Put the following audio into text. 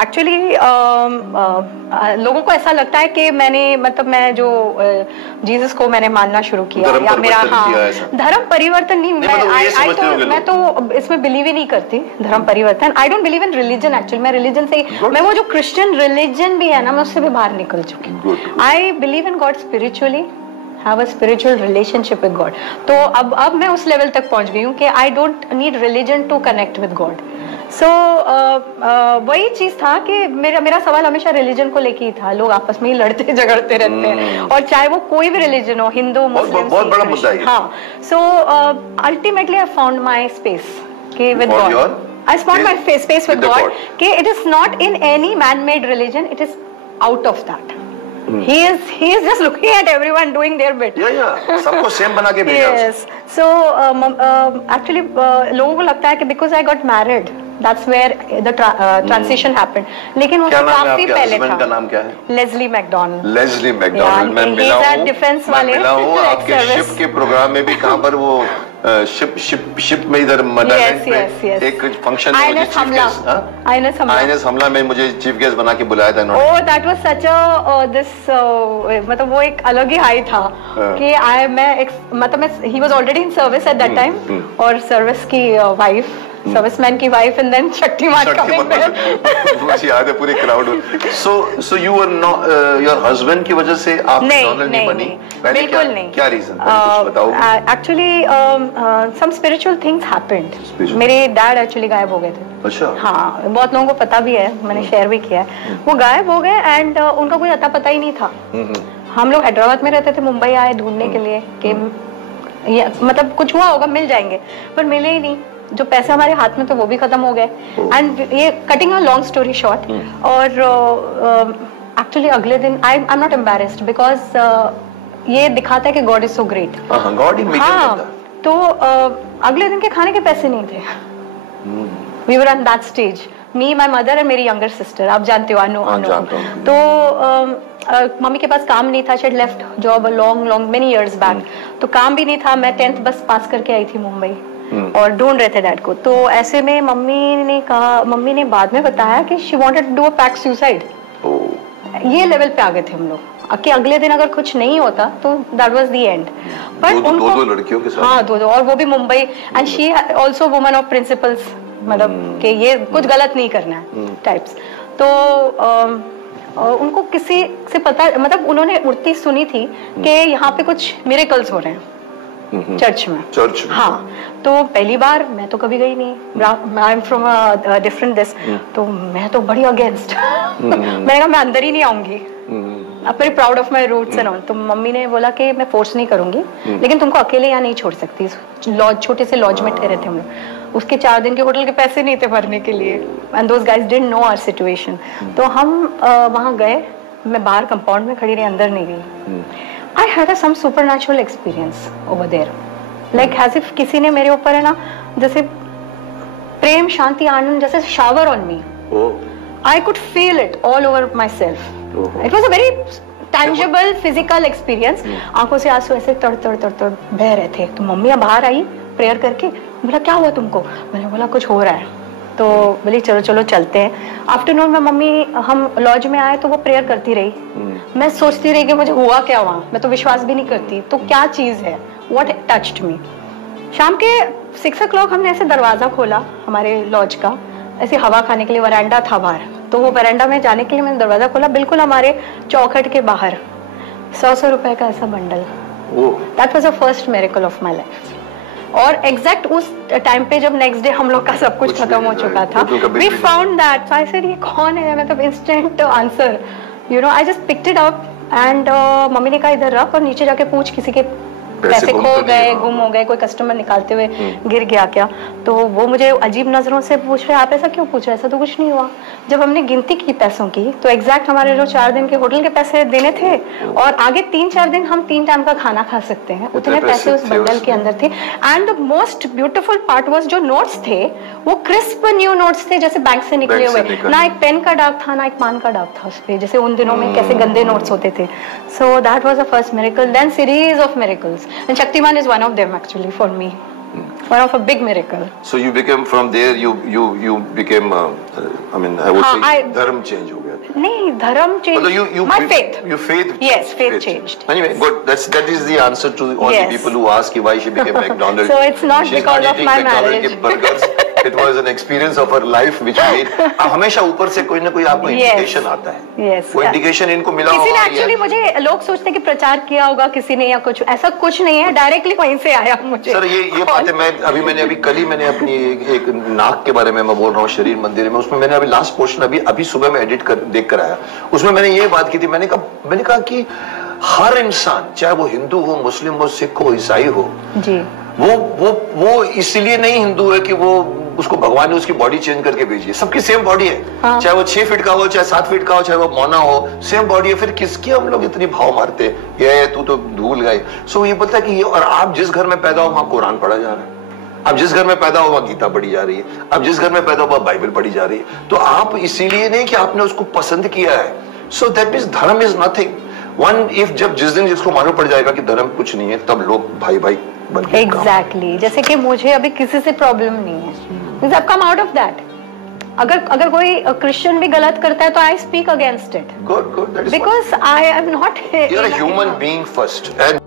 Actually लोगों को ऐसा लगता है कि मैं जो जीसस को मैंने मानना शुरू किया या मेरा धर्म परिवर्तन नहीं, मैं तो इसमें बिलीव ही नहीं करती धर्म परिवर्तन। I don't believe in religion actually. मैं रिलीजन से मैं वो जो क्रिश्चियन रिलीजन भी है ना, मैं उससे भी बाहर निकल चुकी। I believe in God spiritually, have a spiritual relationship with God। तो अब मैं उस लेवल तक पहुंच गई हूँ कि I don't need religion to connect with God। So वही चीज था कि मेरा सवाल हमेशा रिलीजन को लेके ही था। लोग आपस में ही लड़ते झगड़ते रहते हैं, और चाहे वो कोई भी रिलीजन हो, हिंदू मुस्लिम, बहुत बड़ा मुद्दा है। हाँ, so ultimately I found my space कि with God। I found my space with God कि it is not in any man-made religion, it is out of that। He is just looking at everyone doing their bit। Yeah, सबको same बना के भेजा। Yes, so actually लोगों को लगता है कि because I got married, that's where the transition happened। लेकिन वो काफी पहले था। का नाम क्या है? Leslie McDonald. Leslie McDonald. मैं मिला हूँ आपके शिप के प्रोग्राम में भी। कहाँ पर वो शिप में इधर एक फंक्शन में आईएनएस हमला में मुझे चीफ गेस्ट बना के बुलाया था इन्होंने। ओह, दैट वाज सच अ मतलब वो एक अलग ही हाई था कि he was already in service at that time, और सर्विस की वाइफ, सर्विसमैन की wife, and then Shaktiman coming back. मुझे याद है पूरी crowd. So you were not, your husband की वजह से आप डॉनर नहीं बनी? बिल्कुल नहीं। क्या रीजन? कुछ बताओ। Actually some spiritual things happened. मेरे डैड एक्चुअली गायब हो गए थे। अच्छा। हाँ, बहुत लोगों को पता भी है, मैंने शेयर भी किया है। वो गायब हो गए एंड उनका कोई अता पता ही नहीं था। हम लोग हैदराबाद में रहते थे, मुंबई आए ढूंढने के लिए कि मतलब कुछ हुआ होगा, मिल जाएंगे, पर मिले ही नहीं। जो पैसे हमारे हाथ में थे वो भी खत्म हो गए। एंड ये cutting a long story short, और एक्चुअली अगले दिन I am not embarrassed because ये दिखाता है कि God is so great. God he make it. हाँ, तो अगले दिन के खाने के पैसे नहीं थे। We were on that stage, me, my mother and मेरी यंगर सिस्टर। आप जानते हो, अनु। तो मम्मी के पास काम नहीं था, she had left job long many years back. तो काम भी नहीं था। मैं 10th बस पास करके आई थी मुंबई, और ढूंढ रहे थे डैड को। तो ऐसे में मम्मी ने बाद में बताया कि she wanted to do a pact suicide. ये लेवल पे आ गए थे हम लोग कि अगले दिन अगर कुछ नहीं होता तो that was the end. But उनको दो लड़कियों के साथ, हाँ, दो, और वो भी Mumbai, and she also woman of principles, मतलब कि ये कुछ गलत नहीं करना है टाइप्स। तो उनको किसी से पता, मतलब उन्होंने उड़ती सुनी थी कि यहाँ पे कुछ मिरेकल्स हो रहे हैं चर्च में। हाँ, तो पहली बार मैं तो कभी गई नहीं। I am from a different this, तो मैं तो बड़ी अगेंस्ट। मैंने कहा मैं अंदर ही नहीं आऊंगी। I'm very proud of my roots and all। तो मम्मी ने बोला कि मैं फोर्स नहीं करूंगी, लेकिन तुमको अकेले यहाँ नहीं छोड़ सकती। लॉज, छोटे से लॉज में ठहरे थे हम लोग। उसके 4 दिन के होटल के पैसे नहीं थे भरने के लिए, and those guys didn't know our situation. तो हम वहाँ गए, मैं बाहर कंपाउंड में खड़ी रही, अंदर नहीं गई। I had some supernatural experience over there, like as if किसी ने मेरे ऊपर है ना, जैसे प्रेम, शांति, आनंद जैसे shower on me। I could feel it all over myself। It was a very tangible physical experience। आंखों से आंसू ऐसे तड़ तड़ तड़ तड़ बह रहे थे। तो मम्मी बाहर आई प्रेयर करके, बोला क्या हुआ तुमको? मैंने बोला कुछ हो रहा है। तो बोली चलो चलो चलते हैं। आफ्टरनून में मम्मी, हम लॉज में आए तो वो प्रेयर करती रही। मैं सोचती रही कि मुझे हुआ क्या वहाँ, मैं तो विश्वास भी नहीं करती, तो क्या चीज है, व्हाट टच्ड मी। शाम के 6 o'clock हमने ऐसे दरवाजा खोला हमारे लॉज का, ऐसे हवा खाने के लिए, वरांडा था बाहर। तो वो वरांडा में जाने के लिए मैंने दरवाजा खोला, बिल्कुल हमारे चौखट के बाहर 100 रुपए का ऐसा bundle. That was the first miracle of my life. और एग्जैक्ट उस टाइम पे जब नेक्स्ट डे हम लोग का सब कुछ खत्म हो चुका था, we found that. I said ये कौन है, मतलब instant answer, you know. I just picked it up and mummy ने कहा इधर रख, और नीचे जाके पूछ किसी के पैसे खो गए, गुम हो गए, कोई कस्टमर निकालते हुए गिर गया क्या। तो वो मुझे अजीब नजरों से पूछ रहे, आप ऐसा क्यों पूछ रहे, ऐसा तो कुछ नहीं हुआ। जब हमने गिनती की पैसों की, तो एग्जैक्ट हमारे जो 4 दिन के होटल के पैसे देने थे, और आगे 3-4 दिन हम 3 टाइम का खाना खा सकते हैं, उतने पैसे उस बंडल के अंदर थे। And the most beautiful part was, जो नोट्स थे वो क्रिस्प न्यू नोट्स थे, जैसे बैंक से निकले हुए। ना एक पेन का दाग था, ना एक पान का दाग था उस पे, जैसे उन दिनों में कैसे गंदे नोट्स होते थे। So that was the first miracle, then series of miracles, and Shaktiman is one of them actually for me। One of a big miracle. So you became from there. You became. I mean, I would say dharm change हो गया. नहीं, धर्म change. My faith. Your faith. Yes, faith changed. Anyway, good. That is the answer to all the people who ask why she became McDonald's. So it's not because of my marriage. It was an experience of her life which made. हमेशा ऊपर से कोई ना कोई आपको indication आता है. Yes. वो इंडिकेशन इनको मिला होगा. किसी ने एक्चुअली मुझे लोग सोचते कि प्रचार किया होगा किसी ने या कुछ, ऐसा कुछ नहीं है, डायरेक्टली वहीं से आया मुझे. सर ये बात है, मैंने कल ही मैंने अपनी एक नाक के बारे में मैं बोल रहा हूँ, शरीर मंदिर में, उसमें मैंने अभी लास्ट पोर्शन अभी सुबह में एडिट कर देख कर आया. उसमें मैंने ये बात की थी, मैंने कहा कि हर इंसान, चाहे वो हिंदू हो, मुस्लिम हो, सिख हो, ईसाई हो, जी, वो इसलिए नहीं हिंदू है कि वो उसको भगवान ने उसकी बॉडी चेंज करके भेजी है. सबकी सेम बॉडी है. हाँ. चाहे वो 6 फीट का हो, चाहे 7 फीट का हो, चाहे वो मौना हो, सेम बॉडी है. फिर किसकी हम लोग इतनी भाव मारते हैं, ये तू तो भूल गए. सो ये बोलता है कि ये, और आप जिस घर में पैदा हो वहां कुरान पढ़ा जा रहा है, आप जिस घर में पैदा हो वहां गीता पढ़ी जा रही है, आप जिस घर में पैदा हो वहां बाइबल पढ़ी जा रही है. तो आप इसीलिए नहीं कि आपने उसको पसंद किया है. सो दैट मीन्स धर्म इज नथिंग. जब जिस दिन जिसको मालूम पड़ जाएगा कि धर्म कुछ नहीं है, तब लोग भाई भाई बन के एग्जैक्टली. जैसे कि मुझे अभी किसी से प्रॉब्लम नहीं है. I've come out of that. अगर कोई क्रिश्चियन भी गलत करता है तो I speak against it. Good. That is because I am not. You're a human being first, and